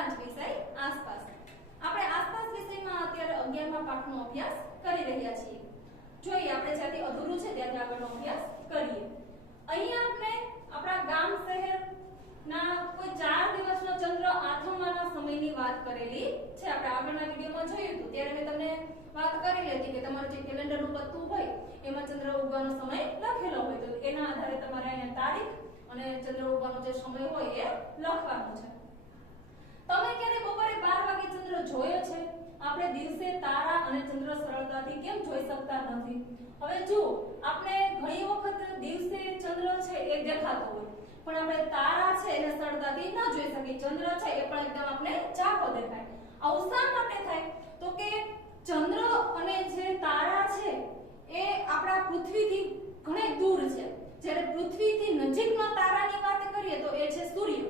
5 વિષય આસપાસ। આપણે આસપાસ વિષયમાં અત્યારે 11મા પાઠનો અભ્યાસ કરી રહ્યા છીએ। જોઈએ આપણે જ્યાંથી અધૂરું છે ત્યાંથી આગળનો અભ્યાસ કરીએ। અહીં આપણે આપણા ગામ શહેરના કોઈ 4 દિવસનો ચંદ્ર આથમવાના સમયની વાત કરેલી છે। આપણે આગળના વિડિયોમાં જોયું હતું ત્યારે મેં તમને વાત કરેલી હતી કે તમારું જે કેલેન્ડરનું પત્તું હોય એમાં ચંદ્ર ઉગવાનો સમય લખેલો હોય તો એના આધારે તમારે અહીંયા તારીખ અને ચંદ્ર ઉગવાનો જે સમય હોય એ લખવાનો છે। તમે ક્યારે બપોરે 12 વાગે ચંદ્ર જોયો છે? આપણે દિવસે તારા અને ચંદ્ર સરળતાથી કેમ જોઈ શકતા નથી? હવે જુઓ, આપણે ઘણી વખત દિવસે ચંદ્ર છે એ દેખાતો હોય પણ આપણે તારા છે એને સરળતાથી ન જોઈ શકીએ। ચંદ્ર છે એ પણ એકદમ આપણે ઝાંખો દેખાય। આવું શા માટે થાય? તો કે ચંદ્ર અને જે તારા છે એ આપણા પૃથ્વીથી ઘણે દૂર છે। જ્યારે પૃથ્વીથી નજીકનો તારાની વાત કરીએ તો એ છે સૂર્ય।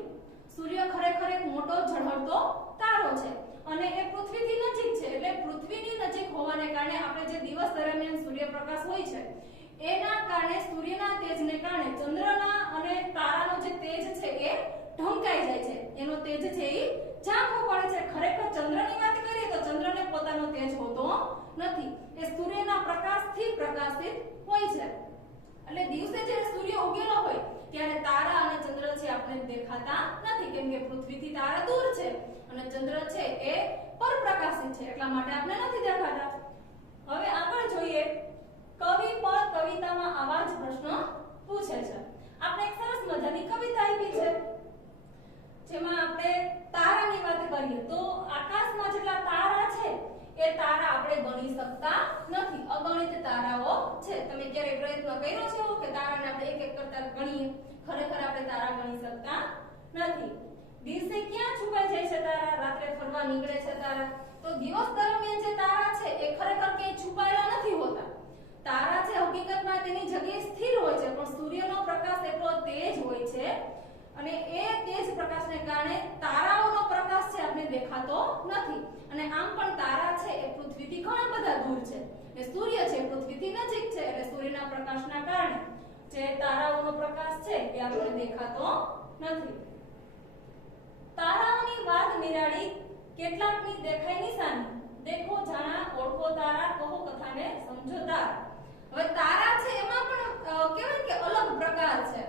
સૂર્ય ખરેખર એક મોટો ઝળહળતો તારો છે અને એ પૃથ્વીથી નજીક છે એટલે પૃથ્વીની નજીક હોવાને કારણે આપણે જે દિવસ દરમિયાન સૂર્યપ્રકાશ હોય છે એના કારણે સૂર્યના તેજને કારણે ચંદ્રના અને તારાનો જે તેજ છે એ ઢંકાઈ જાય છે। એનો તેજ છે એ ઝાંખો પડે છે। ખરેખર ચંદ્રની વાત કરીએ તો ચંદ્રને પોતાનો તેજ હોતો નથી, એ સૂર્યના પ્રકાશથી પ્રકાશિત હોય છે। એટલે દિવસે જ્યારે સૂર્ય ઉગેલો હોય ત્યારે તારા અને ચંદ્ર છે આપણે દેખાતા નથી કેમ કે પૃથ્વીથી તારા દૂર છે અને ચંદ્ર છે એ પરપ્રકાશિત છે એટલા માટે આપણે નથી દેખાતા। હવે આગળ જોઈએ, કવિ પણ કવિતામાં આવા જ પ્રશ્ન પૂછે છે। આપણે એક સરસ મજાની કવિતા આપી છે જેમાં આપણે તારાની વાત કરીએ તો આકાશમાં જેટલા તારા છે એ તારા આપણે ગણી શકતા નથી, અગણિત તારાઓ છે। તમે ક્યારે પ્રયત્ન કર્યો છે કે તારાને આપણે એક એક કરતા ગણીએ? ખરેખર આપણે તારા ગણી શકતા નથી। દિવસે ક્યાં છુપાઈ જાય છે તારા? રાત્રે ફરવા નીકળે છે તારા। તો દિવસ દરમિયાન જે તારા છે એ ખરેખર ક્યાંય છુપાયેલા નથી હોતા। તારા છે હકીકતમાં તેની જગ્યાએ સ્થિર હોય છે પણ સૂર્યનો પ્રકાશ એટલો તેજ હોય છે અને એ તેજ પ્રકાશને કારણે તારાઓનો પ્રકાશ છે આપણે દેખાતો નથી અને આમ પણ તારા છે એ પૃથ્વીથી ઘણા બધા દૂર છે અને સૂર્ય છે પૃથ્વીથી નજીક છે એટલે સૂર્યના પ્રકાશના કારણે જે તારાઓનો પ્રકાશ છે એ આપણે દેખાતો નથી। તારાઓની વાત નિરાળી કેટલાકની દેખાય નિશાની, દેખો જાણા ઓળખો તારા, કહો કથાને સમજો તારા। હવે તારા છે એમાં પણ કેવાય કે અલગ પ્રકાર છે।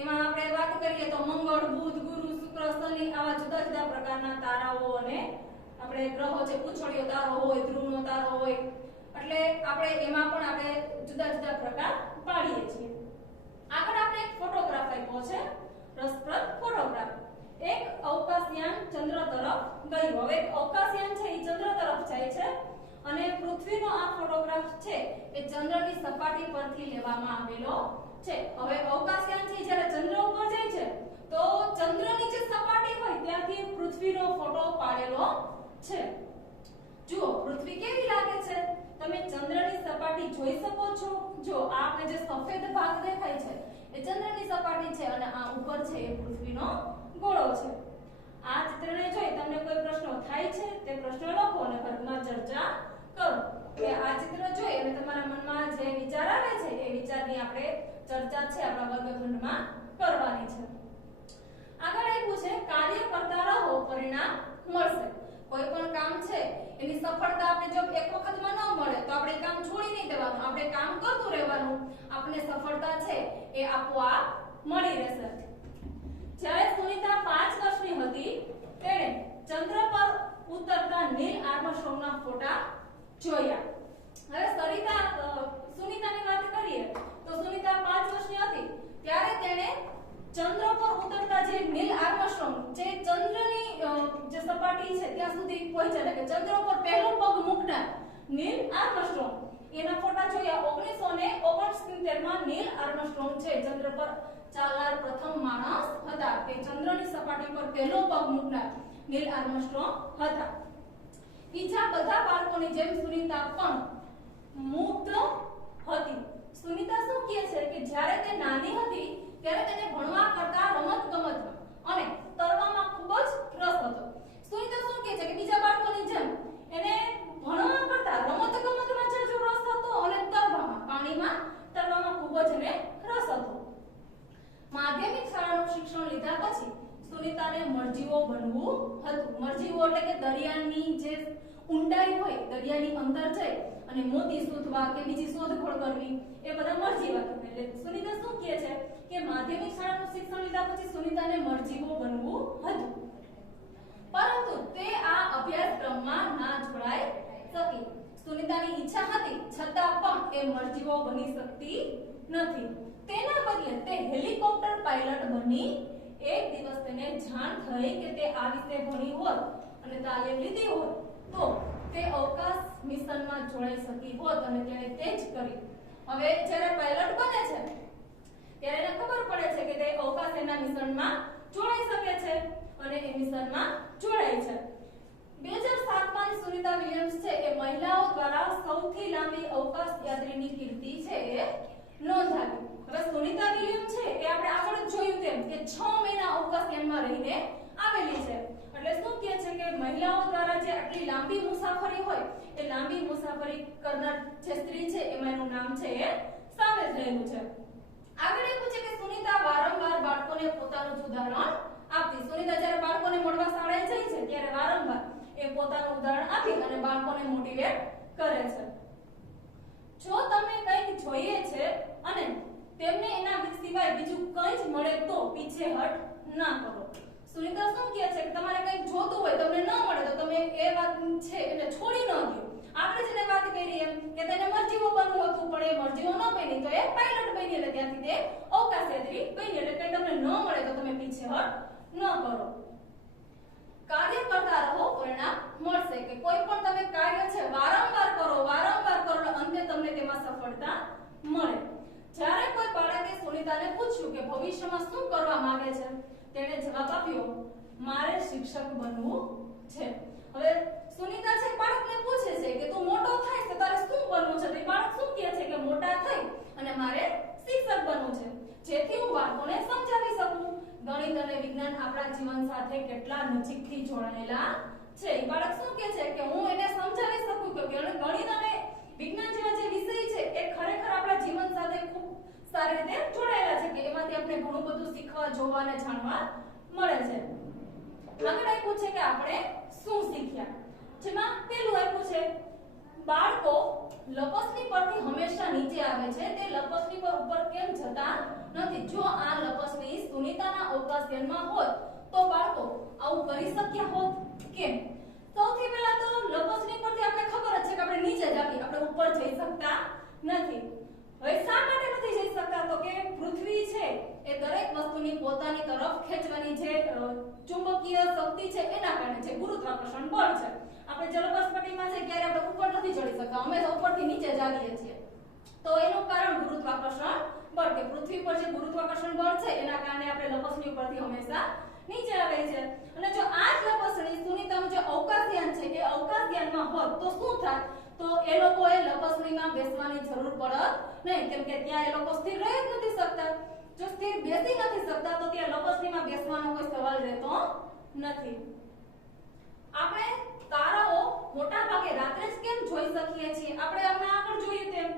એમાં આપણે વાત કરીએ તો મંગળ, બુધ, ગુરુ, શુક્ર, શનિ આવા જુદા જુદા પ્રકારના તારાઓ અને આપણે ગ્રહો છે, પૂંછડીયો તારો હોય, ધ્રુવનો તારો હોય એટલે આપણે એમાં પણ આપણે જુદા જુદા પ્રકાર પાડીએ છીએ। આગળ આપણે એક ફોટોગ્રાફ આપ્યો છે, રસપ્રદ ફોટોગ્રાફ। એક અવકાશયાન ચંદ્ર તરફ ગયું। હવે એક અવકાશયાન છે એ ચંદ્ર તરફ જાય છે અને પૃથ્વીનો આ ફોટોગ્રાફ છે એ ચંદ્રની સપાટી પરથી લેવામાં આવેલો છે। હવે અવકાશયાન છે જ્યારે ચંદ્ર ઉપર જાય છે તો ચંદ્રની જે સપાટી હોય ત્યાંથી પૃથ્વીનો ફોટો પાડેલો છે। જુઓ પૃથ્વી કેવી લાગે છે? તમે ચંદ્રની સપાટી જોઈ શકો છો? જો આ આપણે જે સફેદ ભાગ દેખાય છે એ ચંદ્રની સપાટી છે અને આ ઉપર છે એ પૃથ્વીનો ગોળો છે। આ ચિત્રને જોઈ તમને કોઈ પ્રશ્ન થાય છે તે પ્રશ્ન લખો અને વર્ગમાં ચર્ચા કરો કે આ ચિત્ર જોઈ અને તમારા મનમાં જે વિચાર આવે છે એ વિચારની આપણે ચર્ચા છે આપણા વર્ગખંડમાં કરવાની છે। આગળ આપ્યું છે કાર્ય કરતા રહો પરિણામ મળશે। કોઈ પણ કામ છે એની સફળતા આપણે જો એક વખતમાં ન મળે તો આપણે કામ છોડી નહીં દેવાનું, આપણે કામ કરતું રહેવાનું, આપણે સફળતા છે એ આપોઆપ મળી રહેશે। જ્યારે સુનિતા 5 વર્ષની હતી તેણે ચંદ્ર પર ઉતરતા નીલ આર્મસ્ટ્રોંગના ફોટા જોયા। હવે સુનિતાની વાત કરીએ તો સુનિતા 5 વર્ષની હતી ત્યારે તેણે ચંદ્ર પર ઉતરતા જે નીલ આર્મસ્ટ્રોંગ જે ચંદ્રની જે સપાટી છે ત્યાં સુધી પહોંચ્યા કે ચંદ્ર પર પહેલો પગ મૂકનાર નીલ આર્મસ્ટ્રોંગ એના ફોટા જોયા। 1969 માં નીલ આર્મસ્ટ્રોંગ છે ચંદ્ર પર ચાલનાર પ્રથમ માણસ હતા કે ચંદ્રની સપાટી પર પહેલો પગ મૂકનાર નીલ આર્મસ્ટ્રોંગ હતા। બીજા બધા બાળકોની જેમ સુનિતા પણ મુગ્ધ હતી। સુનિતા શું કહે છે કે જ્યારે તે નાની હતી ત્યારે તેને ભણવા કરતા રમતગમતમાં અને તરવામાં ખૂબ જ રસ હતો। સુનિતા શું કહે છે કે બીજા બાળકોની જેમ એને ભણવા કરતા રમતગમતમાં જ રસ હતો અને તરવામાં પાણીમાં તરવામાં ખૂબ જ એને રસ હતો। માધ્યમિક શાળાનું શિક્ષણ લીધા પછી સુનિતાને મરજીવો બનવું હતું। મરજીવો એટલે કે દરિયાની જે ઊંડાઈ હોય, દરિયાની અંદર જઈ અને મોતી શોધવા કે બીજી શોધખોળ કરવી, એ બધા મરજીવા કહેવાય। એટલે સુનિતા શું કહે છે કે માધ્યમિક શાળાનું શિક્ષણ લીધા પછી સુનિતાને મરજીવો બનવું હતું, પરંતુ તે આ અભ્યાસક્રમમાં ના જોડાઈ શકી। સુનિતાની ઈચ્છા હતી છતાં પણ એ મરજીવો બની શકતી નથી। તેના બદલે તે હેલિકોપ્ટર પાયલટ બની એક દિવસ તેને જાણ થઈ કે તે આ વિશે ભણી હોત અને તાલીમ લીધી હોત તો તે અવકાશ મિશનમાં જોડાઈ શકી હોત અને તેણે તે જ કરી। હવે જ્યારે પાયલટ બને છે ત્યારે એને ખબર પડે છે કે તે અવકાશના મિશનમાં જોડાઈ શકે છે અને એ મિશનમાં જોડાય છે। 2007માં સુનિતા વિલિયમ્સ છે એ મહિલાઓ દ્વારા સૌથી લાંબી અવકાશ યાત્રીની કીર્તિ છે એ નોંધાવી। હવે સુનિતા વિલિયમ્સ છે એ આપણે આગળ જોયું તેમ કે 6 મહિના અવકાશ યાનમાં રહીને આવેલી છે। એટલે શું કહે છે કે મહિલાઓ દ્વારા જે આટલી લાંબી મુસાફરી હોય એ લાંબી મુસાફરી કરનાર જે સ્ત્રી છે એમાં એનું નામ છે એ સામેલ થયેલું છે। આગળ એવું છે કે સુનિતા વારંવાર બાળકોને પોતાનું ઉદાહરણ આપતી। સુનિતા જ્યારે બાળકોને મળવા શાળાએ જાય છે ત્યારે વારંવાર એ પોતાનું ઉદાહરણ આપી અને બાળકોને મોટિવેટ કરે છે। જો તમે કંઈક જોઈએ છે અને તેમને એના સિવાય બીજું કંઈ જ મળે તો પીછેહટ ના કરો। સુનિતા શું કહે છે કે તમારે કંઈક જોતું હોય તમને ન મળે તો તમે એ વાત છે એને છોડી ન દો। આપણે જેને વાત કરી એમ કે તેને મરજીવો બનવું હતું પણ એ મરજીવો ન બની તો એ પાયલટ બની એટલે ત્યાંથી તે અવકાશયાત્રી બની। એટલે કંઈ તમને ન મળે તો તમે પીછેહટ ન કરો। કાર્ય કરતા રહો, પરિણામ મળશે। કે કોઈ પણ તમે કાર્ય છે વારંવાર કરો એટલે અંતે તમને તેમાં સફળતા મળે। જ્યારે કોઈ બાળકે સુનિતાને પૂછ્યું કે ભવિષ્યમાં શું કરવા માંગે છે તેણે જવાબ આપ્યો, મારે શિક્ષક બનવું છે। હવે સુનિતા છે બાળકને પૂછે છે કે તું મોટો થાય તો તારે શું બનવું છે? તો બાળક શું કહે છે કે મોટા થઈ અને મારે શિક્ષક બનવું છે જેથી હું બાળકોને સમજાવી શકું। ગણિત અને વિજ્ઞાન આપણા જીવન સાથે કેટલા નજીકથી જોડાયેલા છે। બાળક શું કહે છે કે હું એને સમજાવી શકું કે ગણિત અને વિજ્ઞાન જેવા જે વિષય છે એ ખરેખર આપણા જીવન સાથે ખૂબ સારી રીતે જોડાયેલા છે કે એમાંથી આપણે ઘણું બધું શીખવા, જોવા અને જાણવા મળે છે। આગળ આપ્યું છે કે આપણે શું શીખ્યા, જેમાં પેલું આપ્યું છે બાળકો લપસણી પરથી હંમેશા નીચે આવે છે, તે લપસણી પર ઉપર કેમ જતા નથી? જો આ લપસણી સુનિતાના અવકાશયાનમાં હોત તો બાળકો આવું કરી શક્યા હોત કેમ? સૌથી પહેલા તો લપસણી પરથી આપણે ખબર જ છે કે આપણે નીચે જ આવીએ, આપણે ઉપર જઈ શકતા નથી। હવે શા માટે નથી જઈ શકતા? તો કે પૃથ્વી છે એ દરેક વસ્તુની પોતાની તરફ ખેંચવાની જે ચુંબકીય શક્તિ છે એના કારણે છે ગુરુત્વાકર્ષણ બળ છે। આપણે જલસપાટીમાં છે ત્યારે આપણે ઉપર નથી ચડી શકતા, હંમેશા ઉપરથી નીચે જ આવીએ છીએ। તો એનું કારણ ગુરુત્વાકર્ષણ બળ કે પૃથ્વી પર જે ગુરુત્વાકર્ષણ બળ છે એના કારણે આપણે લપસણી ઉપરથી હંમેશા નીચે આવે છે। અને જો આ જ લપસણી સુનિતાનું જે અવકાશયાન છે એ અવકાશયાનમાં હોત તો શું થાત? તો એ લોકોએ લપસણીમાં બેસવાની જરૂર પડત નહીં, કેમ કે ત્યાં એ લોકો સ્થિર રહી જ નથી શકતા। જો સ્થિર બેસી નથી શકતા તો ત્યાં લપસણીમાં બેસવાનો કોઈ સવાલ રહેતો નથી। આપણે તારાઓ મોટા ભાગે રાત્રે જ કેમ જોઈ શકીએ છીએ? આપણે હમણાં આગળ જોયું તેમ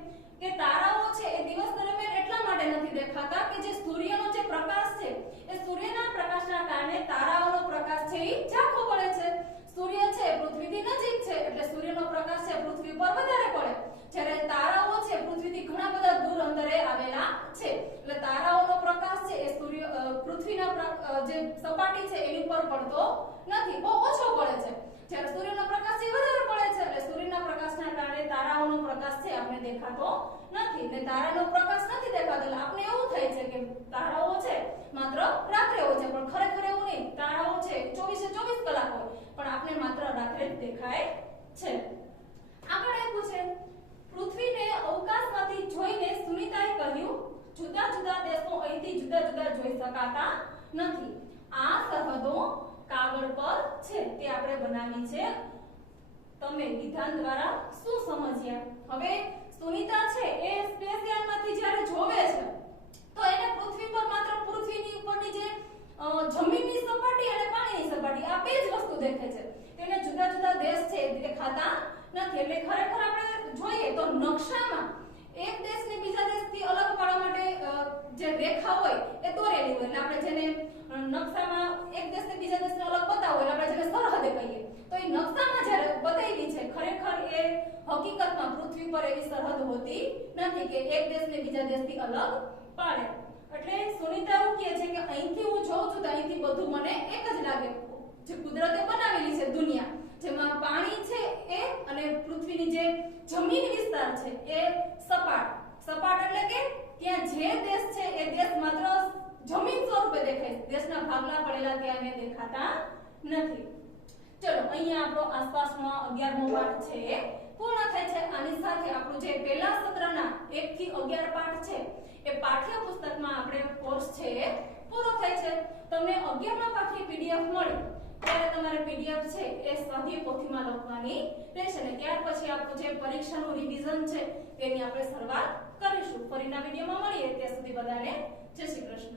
કે તારાઓ છે એ દિવસ દરમિયાન એટલા માટે નથી દેખાતા કે જે સૂર્યનો જે પ્રકાશ છે એ સૂર્યના પ્રકાશના કારણે તારાઓનો પ્રકાશ છે એ ઝાંખો પડે છે। સૂર્ય છે પૃથ્વીથી નજીક છે એટલે સૂર્યનો પ્રકાશ છે પૃથ્વી પર વધારે પડે, જ્યારે તારાઓ છે પૃથ્વીથી ઘણા બધા દૂર અંતરે આવેલા છે એટલે તારાઓનો પ્રકાશ છે એ પૃથ્વીના જે સપાટી છે એની પર પડતો નથી, બહુ ઓછો પડે છે। જ્યારે સૂર્યનો પ્રકાશ છે વધારે પડે છે એટલે સૂર્યના પ્રકાશના કારણે તારાઓનો પ્રકાશ છે આપણે દેખાતો નથી। એટલે તારાનો પ્રકાશ નથી દેખાતો એટલે આપણે એવું થાય છે કે તારાઓ છે માત્ર રાત્રે હોય છે, પણ ખરેખર એવું નહીં। તારાઓ છે 24/24 કલાક હોય પણ આપણે માત્ર રાત્રે જ દેખાય છે। આગળ એવું છે પૃથ્વીને અવકાશમાંથી જોઈને સુનિતાએ કહ્યું જુદા જુદા દેશો અહીંથી જુદા જુદા જોઈ શકાતા નથી। આ સરહદો કાગળ પર છે તે આપણે બનાવી છે। તમે વિધાન દ્વારા શું સમજ્યા? હવે સુનિતા છે એ સ્પેસયાનમાંથી જ્યારે જોવે છે તો એને પૃથ્વી પર માત્ર પૃથ્વીની ઉપરની જે જમીનની સપાટી અને પાણીની સપાટી આ બે જ વસ્તુ દેખે છે, તેને જુદા જુદા દેશ છે દેખાતા નથી। એટલે ખરેખર આપણે જોઈએ તો નકશામાં એક દેશને બીજા દેશથી અલગ પાડવા માટે જે રેખા હોય એ દોરેલી હોય એટલે આપણે જેને નકશામાં એક પર એવી સરહદ હોતી નથી કે એક દેશને બીજા દેશથી અલગ પાડે. એટલે સુનિતા એવું કહે છે કે અહીંથી હું જોઉં છું તો અહીંથી બધું મને એક જ લાગે. જે કુદરતે બનાવેલી છે દુનિયા, જેમાં પાણી છે એ અને પૃથ્વીની જે જમીન વિસ્તાર છે એ સપાટ એટલે કે ત્યાં જે દેશ છે એ દેશ માત્ર જમીન સ્વરૂપે દેખાય, દેશના ભાગલા પડેલા ત્યાં દેખાતા નથી. ચલો અહીંયા આપણો આસપાસનો 11મો પાઠ છે એ પૂર્ણ થાય છે. આની સાથે આપણું જે પહેલા સત્રના 1 થી 11 પાઠ છે એ પાઠ્યપુસ્તકમાં આપણે કોર્સ છે એ પૂરો થાય છે. તમને 11મા પાઠની પીડીએફ મળી ત્યારે તમારે પીડીએફ છે એ સ્વાધ્યાય પોથીમાં લખવાની રહેશે ને ત્યાર પછી આપણું જે પરીક્ષાનું રિવિઝન છે તેની આપણે શરૂઆત કરીશું. ફરીના વિડીયોમાં મળીએ ત્યાં સુધી બધાને જય શ્રી કૃષ્ણ.